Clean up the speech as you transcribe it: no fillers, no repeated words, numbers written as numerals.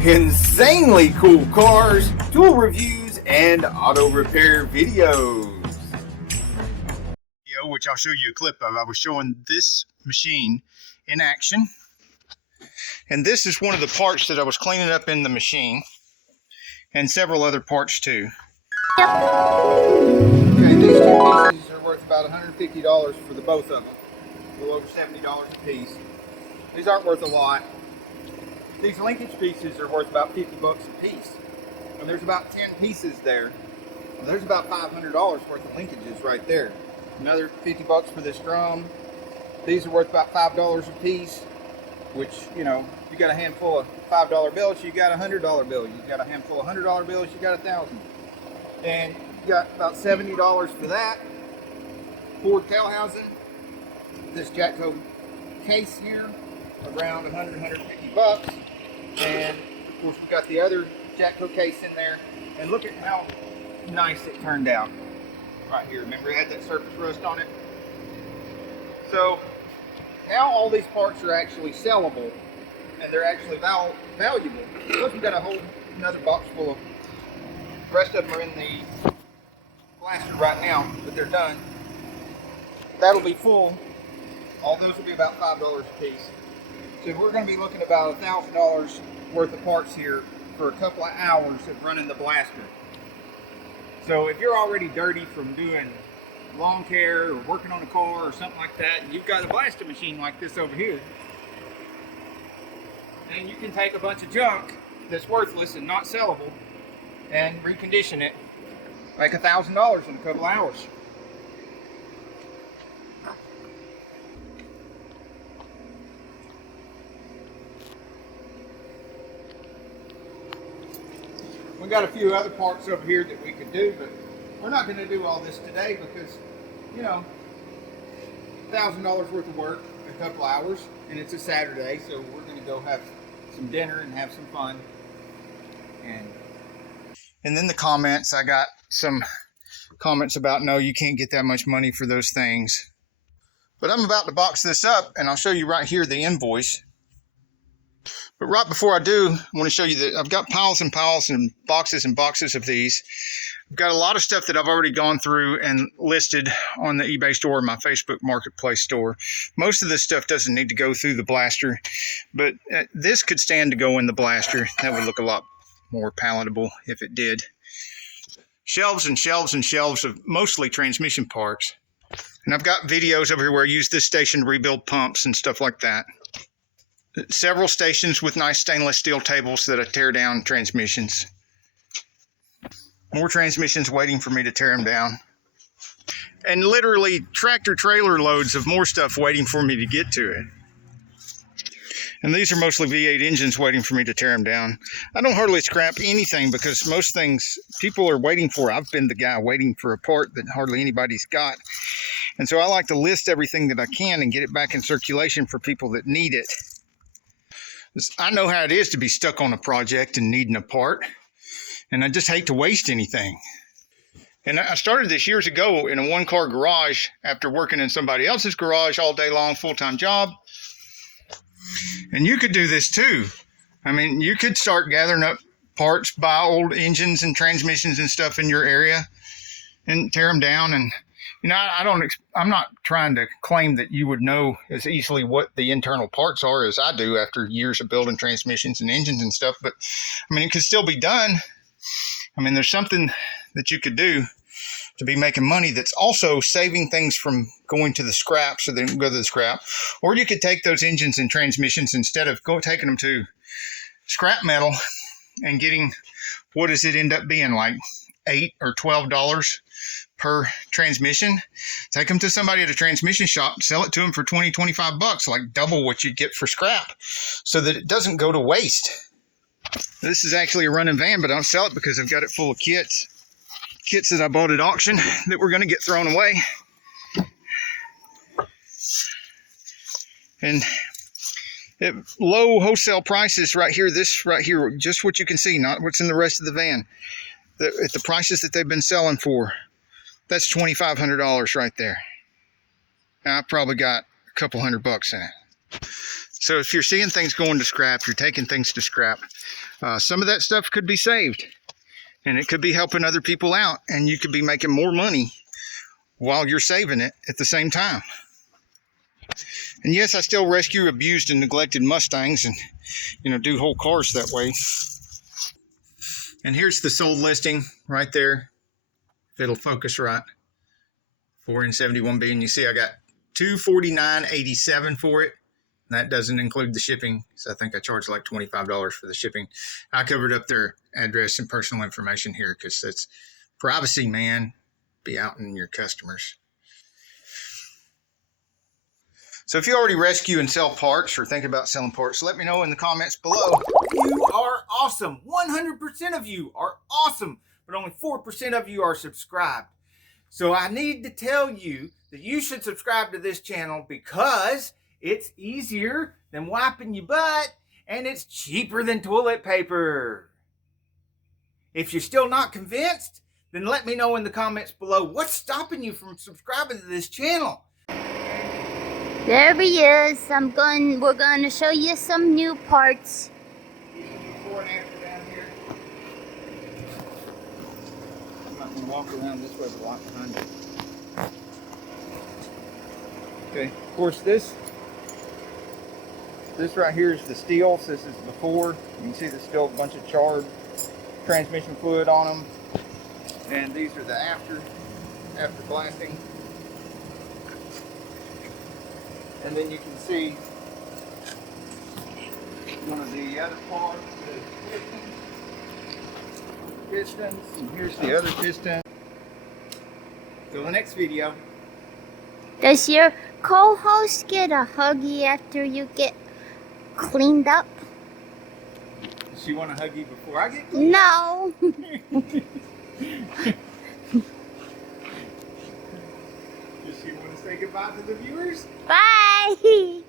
insanely cool cars, tool reviews, and auto repair videos. Which I'll show you a clip of. I was showing this machine in action. And this is one of the parts that I was cleaning up in the machine. And several other parts too. Okay, these two pieces are worth about $150 for the both of them. A little over $70 a piece. These aren't worth a lot. These linkage pieces are worth about 50 bucks a piece. And there's about 10 pieces there. And there's about $500 worth of linkages right there. Another 50 bucks for this drum. These are worth about $5 a piece, which, you know, you got a handful of $5 bills, you got a $100 bill. You got a handful of $100 bills, you got 1,000. And you got about $70 for that. Ford tail housing. This Jatco case here, around 100, 150 bucks. And of course we got the other Jatco case in there. And look at how nice it turned out. Right here, remember it had that surface rust on it? So now all these parts are actually sellable and they're actually valuable. Plus we've got a whole another box full of, the rest of them are in the blaster right now, but they're done. That'll be full. All those will be about $5 a piece. So we're going to be looking at about $1,000 worth of parts here for a couple of hours of running the blaster. So if you're already dirty from doing lawn care or working on a car or something like that, and you've got a blaster machine like this over here, then you can take a bunch of junk that's worthless and not sellable and recondition it, make $1,000 in a couple of hours. We got a few other parts over here that we could do, but we're not going to do all this today because, you know, $1,000 worth of work in a couple hours, and it's a Saturday, so we're going to go have some dinner and have some fun. And then the comments, I got some comments about, no, you can't get that much money for those things. But I'm about to box this up, and I'll show you right here the invoice. But right before I do, I want to show you that I've got piles and piles and boxes of these. I've got a lot of stuff that I've already gone through and listed on the eBay store, my Facebook Marketplace store. Most of this stuff doesn't need to go through the blaster, but this could stand to go in the blaster. That would look a lot more palatable if it did. Shelves and shelves and shelves of mostly transmission parts. And I've got videos over here where I use this station to rebuild pumps and stuff like that. Several stations with nice stainless steel tables that I tear down transmissions. More transmissions waiting for me to tear them down. And literally tractor trailer loads of more stuff waiting for me to get to it. And these are mostly V8 engines waiting for me to tear them down. I don't hardly scrap anything because most things people are waiting for. I've been the guy waiting for a part that hardly anybody's got. And so I like to list everything that I can and get it back in circulation for people that need it. I know how it is to be stuck on a project and needing a part, and I just hate to waste anything. And I started this years ago in a one-car garage after working in somebody else's garage all day long, full-time job. And you could do this too. I mean, you could start gathering up parts, buy old engines and transmissions and stuff in your area and tear them down. And you know, I'm not trying to claim that you would know as easily what the internal parts are as I do after years of building transmissions and engines and stuff. But I mean, it could still be done. I mean, there's something that you could do to be making money that's also saving things from going to the scrap so they don't go to the scrap. Or you could take those engines and transmissions instead of taking them to scrap metal and getting, what does it end up being, like $8 or $12 per transmission? Take them to somebody at a transmission shop, sell it to them for 20, 25 bucks, like double what you'd get for scrap, so that it doesn't go to waste. This is actually a running van, but I don't sell it because I've got it full of kits that I bought at auction that were going to get thrown away. And at low wholesale prices right here, this right here, just what you can see, not what's in the rest of the van, at the prices that they've been selling for, that's $2,500 right there. Now, I probably got a couple $100 in it. So if you're seeing things going to scrap, you're taking things to scrap, Some of that stuff could be saved, and it could be helping other people out, and you could be making more money while you're saving it at the same time. And yes, I still rescue abused and neglected Mustangs and, do whole cars that way. And here's the sold listing right there. If it'll focus right. 471B, and you see I got $249.87 for it. And that doesn't include the shipping, so I think I charged like $25 for the shipping. I covered up their address and personal information here because it's privacy, man. Be out in your customers. So if you already rescue and sell parts or think about selling parts, let me know in the comments below. You are awesome. 100% of you are awesome, but only 4% of you are subscribed. So I need to tell you that you should subscribe to this channel because it's easier than wiping your butt and it's cheaper than toilet paper. If you're still not convinced, then let me know in the comments below what's stopping you from subscribing to this channel. There he is. We're going to show you some new parts. Before and after down here. I'm not going to walk around this way with a lot behind you. Okay, of course this right here is the steels. This is before. You can see there's still a bunch of charred transmission fluid on them. And these are the after blasting. And then you can see one of the other parts, the pistons, and here's the other piston. Till the next video. Does your co-host get a huggy after you get cleaned up? Does she want to hug you before I get cleaned? No. Does she want to say goodbye to the viewers? Bye.